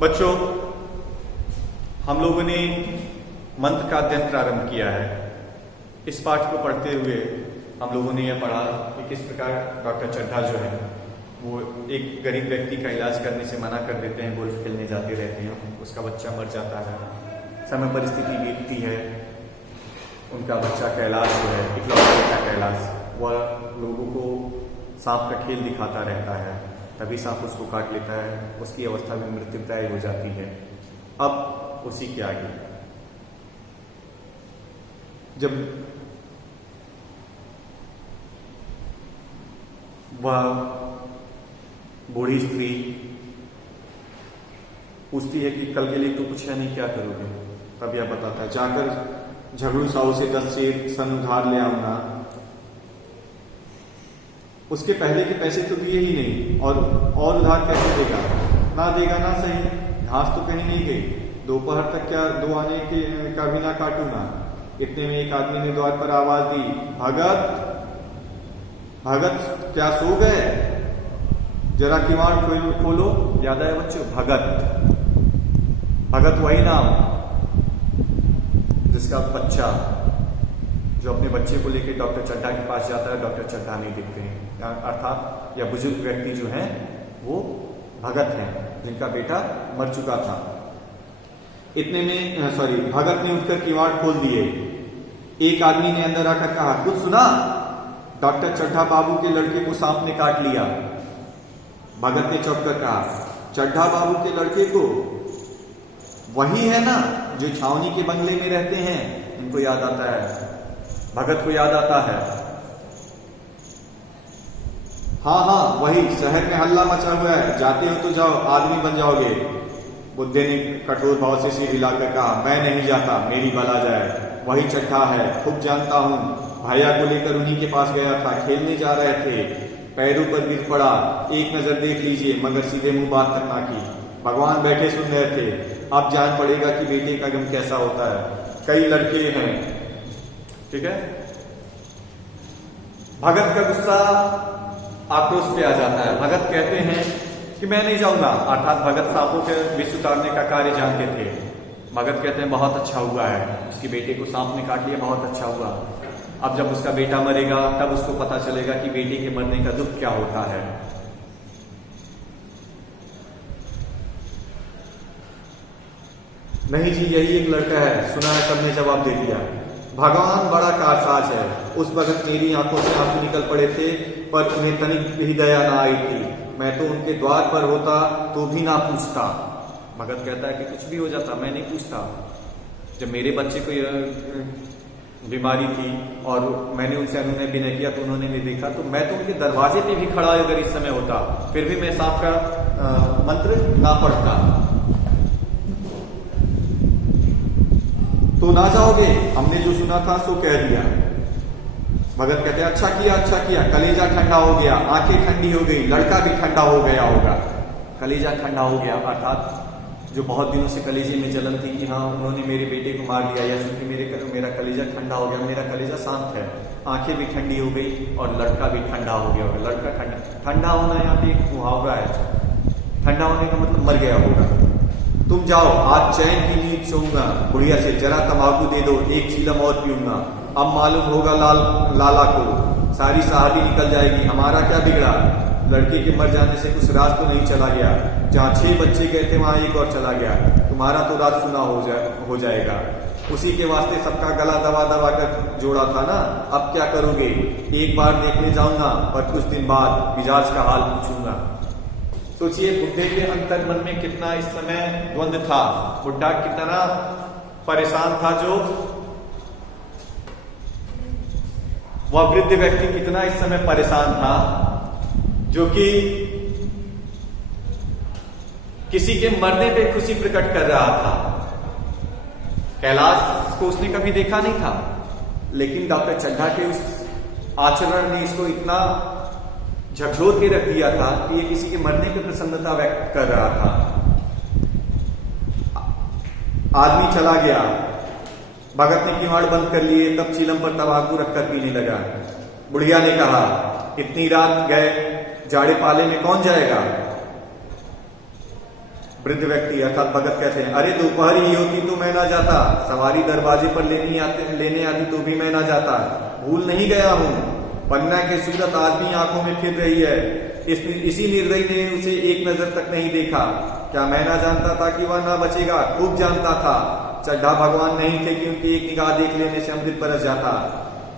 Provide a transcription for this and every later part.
बच्चों, हम लोगों ने मंत्र का अध्ययन प्रारंभ किया है। इस पाठ को पढ़ते हुए हम लोगों ने यह पढ़ा कि किस प्रकार डॉक्टर चड्ढा जो है वो एक गरीब व्यक्ति का इलाज करने से मना कर देते हैं। गोल्फ खेलने जाते रहते हैं, उसका बच्चा मर जाता है। समय परिस्थिति बीतती है, उनका बच्चा कैलाश जो है, इकलौता बेटा कैलाश, वह लोगों को सांप का खेल दिखाता रहता है। तभी सांप उसको काट लेता है, उसकी अवस्था में मृत्युप्राय हो जाती है। अब उसी के आगे जब वह बूढ़ी स्त्री पूछती है कि कल के लिए तो कुछ है नहीं, क्या करोगे? तब यह बताता है, जाकर झगड़ू साहू से 10 सेर सन उधार ले आऊंगा। उसके पहले के पैसे तो दिए ही नहीं, और उधार कैसे देगा? ना देगा ना सही, घास तो कहीं नहीं गई। दोपहर तक क्या 2 आने का भी ना काटूंगा। इतने में एक आदमी ने द्वार पर आवाज दी, भगत भगत क्या सो गए? जरा किवाड़ खोलो। याद आया बच्चों? भगत भगत वही नाम जिसका बच्चा जो अपने बच्चे को लेकर डॉक्टर चड्ढा के पास जाता है, डॉक्टर चड्ढा नहीं दिखते हैं। अर्थात यह बुजुर्ग व्यक्ति जो हैं वो भगत हैं, जिनका बेटा मर चुका था। इतने में भगत ने उठकर किवाड़ खोल दिए। एक आदमी ने अंदर आकर कहा, कुछ सुना? डॉक्टर चड्ढा बाबू के लड़के को सांप ने काट लिया। भगत ने चौंक कर कहा, चड्ढा बाबू के लड़के को? वही है ना जो छावनी के बंगले में रहते हैं? इनको याद आता है, भगत को याद आता है। हाँ वही, शहर में हल्ला मचा हुआ है, जाते हो तो जाओ, आदमी बन जाओगे। बुद्धे ने कठोर भाव से सिर हिलाकर कहा, मैं नहीं जाता, मेरी बला जाए। वही चड्ढा है, खूब जानता हूं। भैया को लेकर उन्हीं के पास गया था, खेलने जा रहे थे, पैरों पर गिर पड़ा। एक नजर देख लीजिए, मगर सीधे मुंह बात तक ना की। भगवान बैठे सुन रहे थे। अब जान पड़ेगा कि बेटे का गम कैसा होता है। कई लड़के हैं, ठीक है। भगत का गुस्सा आक्रोश पे आ जाता है। भगत कहते हैं कि मैं नहीं जाऊंगा। अर्थात भगत सांपों के विष उतारने का कार्य जानते थे। भगत कहते हैं बहुत अच्छा हुआ है, उसके बेटे को सांप ने काट लिया, बहुत अच्छा हुआ। अब जब उसका बेटा मरेगा तब उसको पता चलेगा कि बेटे के मरने का दुख क्या होता है। नहीं जी, यही एक लड़का है, सुना है, सबने जवाब दे दिया। भगवान बड़ा कारसाज है। उस वक्त मेरी आंखों से आंसू निकल पड़े थे, पर उन्हें तनिक भी दया ना आई थी। मैं तो उनके द्वार पर होता तो भी ना पूछता। भगत कहता है कि कुछ भी हो जाता, मैं नहीं पूछता। जब मेरे बच्चे को बीमारी थी और मैंने उनसे अनुनय भी नहीं किया तो उन्होंने भी देखा, तो मैं तो उनके दरवाजे पे भी खड़ा अगर इस समय होता, फिर भी मैं सांप का मंत्र ना पढ़ता। तो ना जाओगे? हमने जो सुना था सो कह दिया। भगत कहते अच्छा किया, कलेजा ठंडा हो गया, आंखें ठंडी हो गई, लड़का भी ठंडा हो गया होगा। कलेजा ठंडा हो गया अर्थात जो बहुत दिनों से कलेजे में जलन थी कि हाँ उन्होंने मेरे बेटे को मार लिया, या क्योंकि मेरा कलेजा ठंडा हो गया, मेरा कलेजा शांत है। आंखें भी ठंडी हो गई और लड़का भी ठंडा हो गया होगा। लड़का ठंडा होना यहाँ पे एक मुहावरा है। ठंडा होने का मतलब मर गया होगा। तुम जाओ, आज चैन की नींद सोऊंगा। बुढ़िया से जरा तंबाकू दे दो, एक चीलम और पीऊंगा। अब मालूम होगा लाला को, सारी साहबी निकल जाएगी। हमारा क्या बिगड़ा? लड़के के मर जाने से कुछ राज तो नहीं चला गया। जहाँ 6 बच्चे गए थे वहां एक और चला गया। तुम्हारा तो राज सुना हो जाएगा। उसी के वास्ते सबका गला दबा कर जोड़ा था ना। अब क्या करोगे? एक बार देखने जाऊंगा, पर कुछ दिन बाद मिजाज का हाल पूछूंगा। सोचिए बुढ़े के अंतर मन में कितना इस समय द्वंद था। बुढ़ा कितना परेशान था, जो वह वृद्ध व्यक्ति कितना इस समय परेशान था, जो कि किसी के मरने पे खुशी प्रकट कर रहा था। कैलाश को उसने कभी देखा नहीं था, लेकिन डॉक्टर चड्ढा के उस आचरण ने इसको इतना झकझोर के रख दिया था कि ये किसी के मरने पे प्रसन्नता व्यक्त कर रहा था। आदमी चला गया, भगत ने किवाड़ बंद कर लिए, तब चीलम पर तंबाकू रखकर पीने लगा। बुढ़िया ने कहा, इतनी रात गए, जाड़े पाले में कौन जाएगा? वृद्ध व्यक्ति अर्थात भगत कहते हैं, अरे दोपहर ही होती तो मैं ना जाता, सवारी दरवाजे पर लेने आती तो भी मैं ना जाता, भूल नहीं गया हूँ। पन्ना की सूरत आज भी आंखों में फिर रही है। इसी निर्दयी ने उसे एक नजर तक नहीं देखा। क्या मैं ना जानता था कि वह ना बचेगा? खूब जानता था। चड्ढा भगवान नहीं थे कि उनकी एक निगाह देख लेने से अमृत बरस जाता।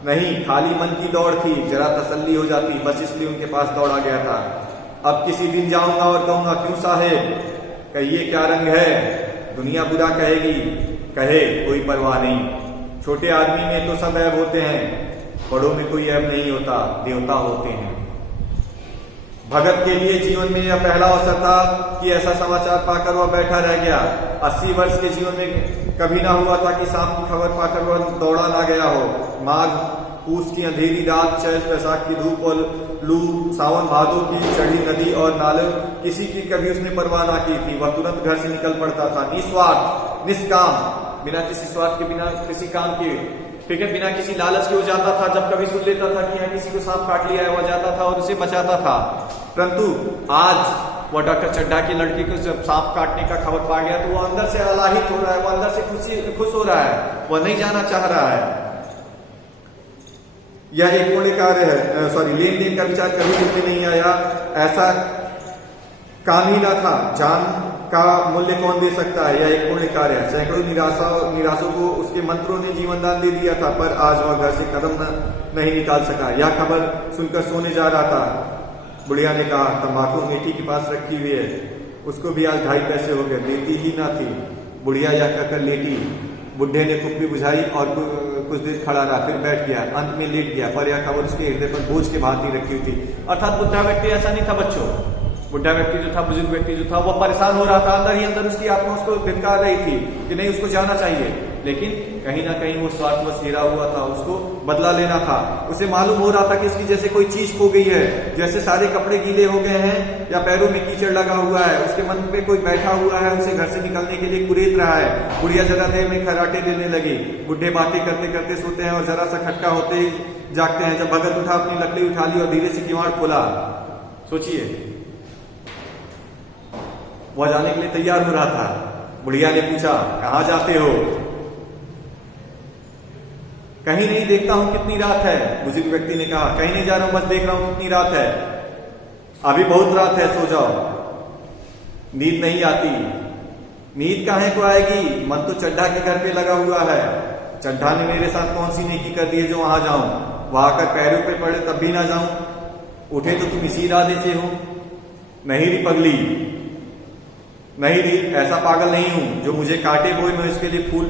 नहीं, खाली मन की दौड़ थी, जरा तसल्ली हो जाती, बस इसलिए उनके पास दौड़ा गया था। अब किसी दिन जाऊंगा और कहूंगा, क्यों साहेब, कहिए क्या रंग है? दुनिया बुरा कहेगी, कहे कोई परवाह नहीं। छोटे आदमी में तो सब ऐब होते हैं, बड़ों में कोई ऐब नहीं होता, देवता होते हैं। भगत के लिए जीवन में यह पहला अवसर था कि ऐसा समाचार पाकर वह बैठा रह गया। 80 वर्ष के जीवन में कभी ना हुआ था कि शाम की खबर पाकर वह दौड़ा ना गया हो। माघ पूस की अंधेरी रात, चैत वैसाख की धूप और लू, सावन भादों की चढ़ी नदी और नाले, किसी की कभी उसने परवाह ना की थी। वह तुरंत घर से निकल पड़ता था, निस्वार्थ, निष्काम, बिना किसी स्वार्थ के, बिना किसी काम के, ठीक है, बिना किसी लालच के हो जाता था। जब कभी सुन लेता था कि यहाँ किसी को सांप काट लिया है, वह जाता था और उसे बचाता था। परंतु आज वह डॉक्टर चड्ढा की लड़की को जब सांप काटने का खबर पा गया तो वह अंदर से आह्लादित हो रहा है, वह अंदर से खुश हो रहा है, वह नहीं जाना चाह रहा है। यह एक पुण्य कार्य है, लेन देन का विचार कभी दिल में नहीं आया। ऐसा काम ही ना था, जान का मूल्य कौन दे सकता है, यह एक पुण्य कार्य है। सैकड़ों निराशों को उसके मंत्रों ने जीवन दान दे दिया था, पर आज वह घर से कदम नहीं निकाल सका। यह खबर सुनकर सोने जा रहा था। बुढ़िया ने कहा, तंबाकू अमेठी के पास रखी हुई है, उसको भी आज 2.5 पैसे हो गए, देती ही ना थी। बुढ़िया यह कहकर लेटी। बुढ़े ने कुप्पी बुझाई और कुछ देर खड़ा रहा, फिर बैठ गया, अंत में लेट गया, पर यह खबर उसके हृदय पर बोझ के भांति रखी हुई थी। अर्थात बुढ़ा व्यक्ति ऐसा नहीं था बच्चों, बुढ़ा व्यक्ति जो था, बुजुर्ग व्यक्ति जो था, वो परेशान हो रहा था, अंदर ही अंदर उसकी आत्मा उसको धिक्कार रही थी कि नहीं, उसको जाना चाहिए। लेकिन कहीं ना कहीं वो स्वार्थवश घिरा हुआ था, उसको बदला लेना था। उसे मालूम हो रहा था कि इसकी जैसे कोई चीज खो गई है, जैसे सारे कपड़े गीले हो गए हैं या पैरों में कीचड़ लगा हुआ है, उसके मन पे कोई बैठा हुआ है, उसे घर से निकलने के लिए कुरेद रहा है। बुढ़िया जरा देर में खराटे लेने लगी। बुढ़े बातें करते करते सोते हैं और जरा सा खटका होते ही जागते हैं। जब भगत उठा, अपनी लकड़ी उठा ली और धीरे से किवाड़ खोला। सोचिए, वह जाने के लिए तैयार हो रहा था। बुढ़िया ने पूछा, कहाँ जाते हो? कहीं नहीं, देखता हूं कितनी रात है। बुजुर्ग व्यक्ति ने कहा, कहीं नहीं जा रहा हूं, बस देख रहा हूं कितनी रात है। अभी बहुत रात है, सो जाओ। नींद नहीं आती। नींद काहे को आएगी, मन तो चड्ढा के घर पे लगा हुआ है। चड्ढा ने मेरे साथ कौन सी नेकी कर दी है जो वहां जाऊं? वहां आकर पैरों पे पड़े तब भी ना जाऊं? उठे तो तुम इसी इरादे से हो? नहीं री पगली, नहीं री, ऐसा पागल नहीं हूं जो मुझे काटे बोए मैं इसके लिए फूल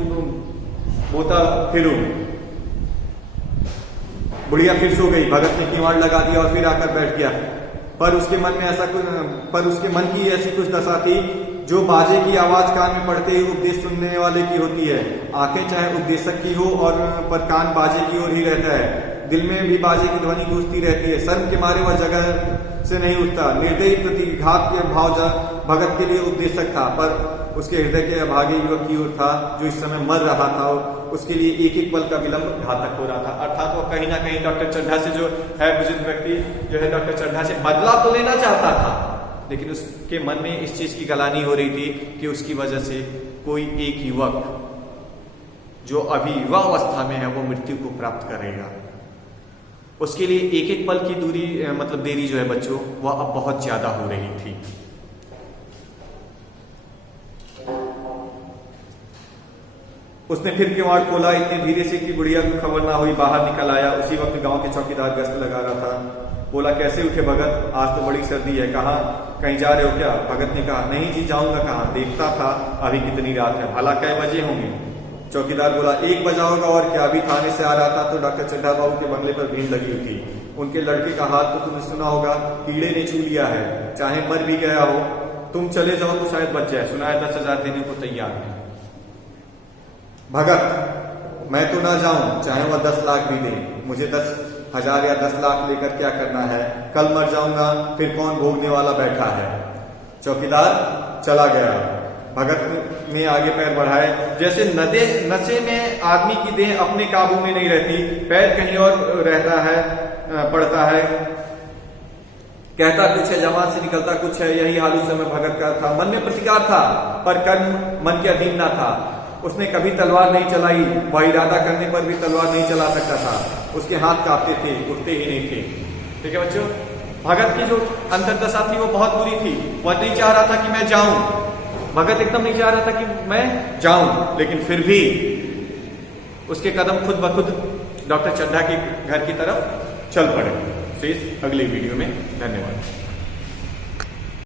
बोता फिरूं। बुढ़िया फिर सो गई। भगत ने किवाड़ लगा दिया और फिर आकर बैठ गया। पर उसके मन की ऐसी कुछ दशा थी जो बाजे की आवाज कान में पड़ते ही उपदेश सुनने वाले की होती है। आंखें चाहे उपदेशक की हो और पर कान बाजे की ओर ही रहता है। दिल में भी बाजे की ध्वनि गूंजती रहती है। शर्म के मारे वह जगह से नहीं उठता। निर्दयी प्रतिघात के भाव भगत के लिए उपदेशक था, पर उसके हृदय के अभागे युवक की ओर था जो इस समय मर रहा था। उसके लिए एक एक पल का विलंब घातक हो रहा था। अर्थात वो कहीं ना कहीं डॉक्टर चड्ढा से जो है, बुजुर्ग व्यक्ति जो है, डॉक्टर चड्ढा से बदला तो लेना चाहता था, लेकिन उसके मन में इस चीज की गलानी हो रही थी कि उसकी वजह से कोई एक युवक जो अभी युवा अवस्था में है वो मृत्यु को प्राप्त करेगा। उसके लिए एक एक पल की दूरी मतलब देरी जो है बच्चों, वह अब बहुत ज्यादा हो रही थी। उसने फिर किवाड़ खोला इतने धीरे से कि बुढ़िया को खबर ना हुई। बाहर निकल आया। उसी वक्त गांव के चौकीदार गश्त लगा रहा था। बोला, कैसे उठे भगत? आज तो बड़ी सर्दी है। कहाँ, कहीं जा रहे हो क्या? भगत ने कहा, नहीं जी, जाऊंगा कहाँ, देखता था अभी कितनी रात है, भला कै बजे होंगे? चौकीदार बोला, 1 बजा होगा और क्या। अभी थाने से आ रहा था तो डॉक्टर चड्ढा बाबू के बंगले पर भीड़ लगी हुई थी। उनके लड़के का हाथ तो तुमने सुना होगा, कीड़े ने छू लिया है, चाहे मर भी गया हो। तुम चले जाओ तो शायद बच जाए। सुना है 10,000 देने को तैयार है। भगत, मैं तो ना जाऊं, चाहे वह 10 लाख भी दे। मुझे 10,000 या 10 लाख लेकर क्या करना है? कल मर जाऊंगा, फिर कौन भोगने वाला बैठा है? चौकीदार चला गया। भगत ने आगे पैर बढ़ाए। जैसे नशे में आदमी की देह अपने काबू में नहीं रहती, पैर कहीं और रहता है, पड़ता है। कहता कुछ है, जबान से निकलता कुछ है, यही हाल उस समय भगत का था। मन में प्रतिकार था पर कर्म मन के अधीन ना था। उसने कभी तलवार नहीं चलाई, वह इरादा करने पर भी तलवार नहीं चला सकता था। उसके हाथ कांपते थे, उठते ही नहीं थे। ठीक है बच्चों, भगत की जो अंतर्दशा थी वो बहुत बुरी थी। वह नहीं चाह रहा था कि मैं जाऊं, भगत एकदम नहीं चाह रहा था कि मैं जाऊं, लेकिन फिर भी उसके कदम खुद ब खुद डॉक्टर चड्ढा के घर की तरफ चल पड़े। तो इस अगली वीडियो में धन्यवाद।